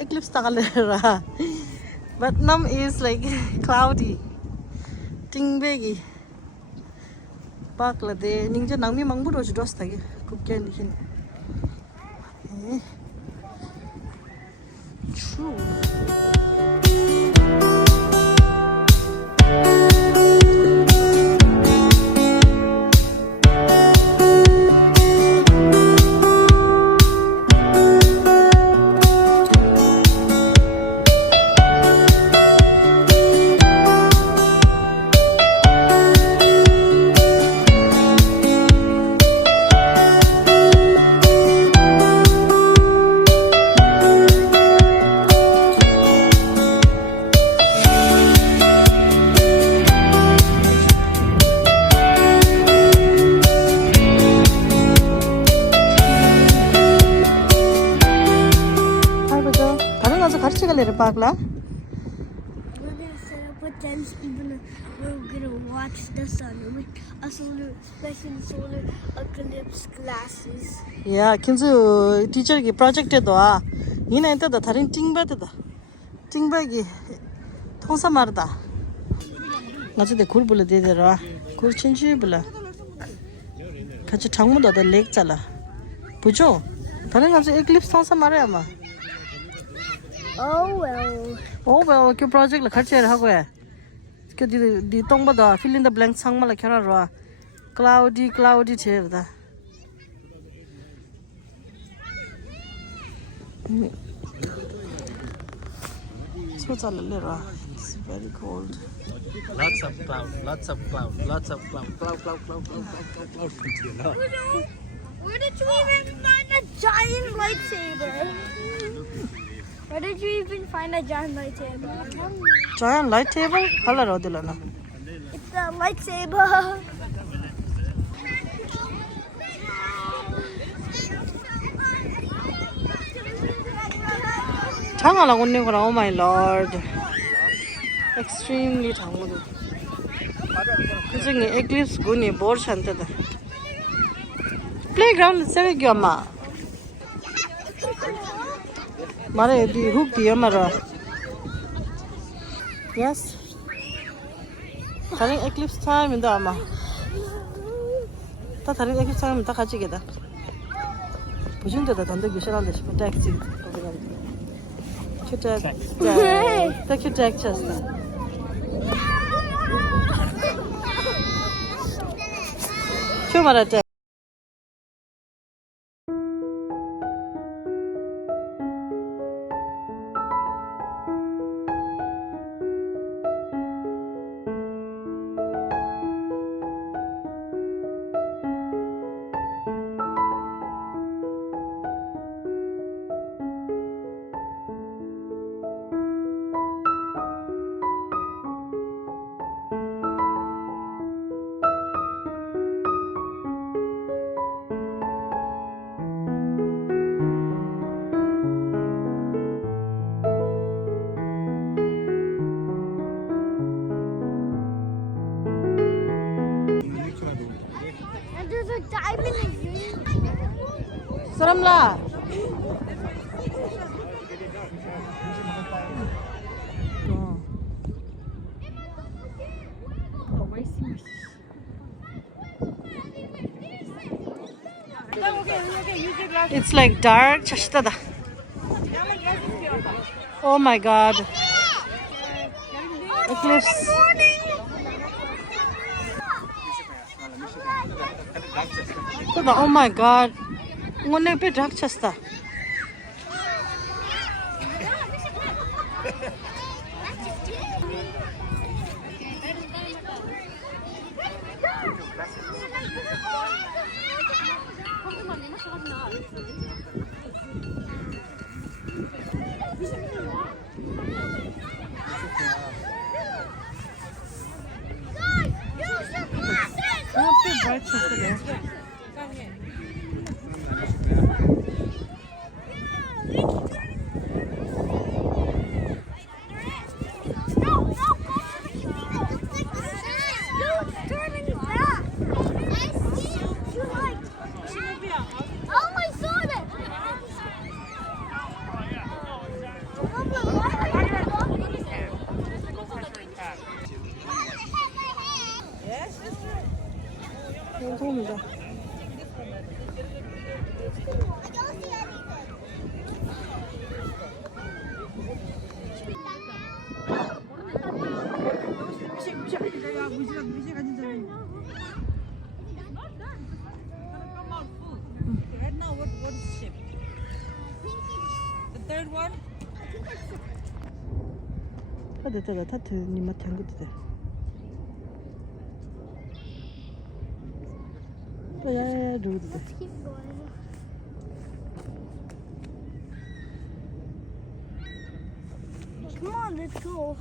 eclipse takalera. But nam is like cloudy. Tingbegi. Bakla de ningja nangmi mangburo jdos tagi. Kupken dikin. True. Bakla. But then even we're gonna watch the sun with a special solar eclipse glasses. Yeah, kinzu teacher ki project edo a. Ina enta da tharin tingba da. Tingba gi thongsa marda. Ngaje de khur bula de ra. Khur chinchi bula. Kache thangmu da lake chala. Pujo. Tharin ngaje eclipse thongsa mare ama. Oh well. Oh well, cái project là khởi chơi ha quê. Cái đi tông bắt đầu fill in the blank sang mà là khởi ra. Cloudy chơi ra. So it's a little. It's very cold. Lots of cloud. Where did you even find a giant lightsaber? Where did you even find a giant lightsaber? Giant light table? Color odila na. It's a lightsaber. 장하라 온네 거라. Oh my lord. Extremely 장무도. 그중에 eclipse 군이 뭘 산다다. Playground 세게 엄마. Mare di hook di amara. Yes. Taring eclipse time in the ama. Ta taring eclipse time ta kachi geda. Bujinda da dande gisharan de shipa taxi. Chuta. Ta chuta chasta. Chumara ta. Diamond in you. Saramla. It's like dark. Chashtada. Oh my god. Eclipse. Oh my god. Ngone pe dark chasta. Right now, what shape? The third one? 됐다. 타투 님한테 한 것도 돼. 야야야, 누구도 돼. Let's keep going. Come on, let's go.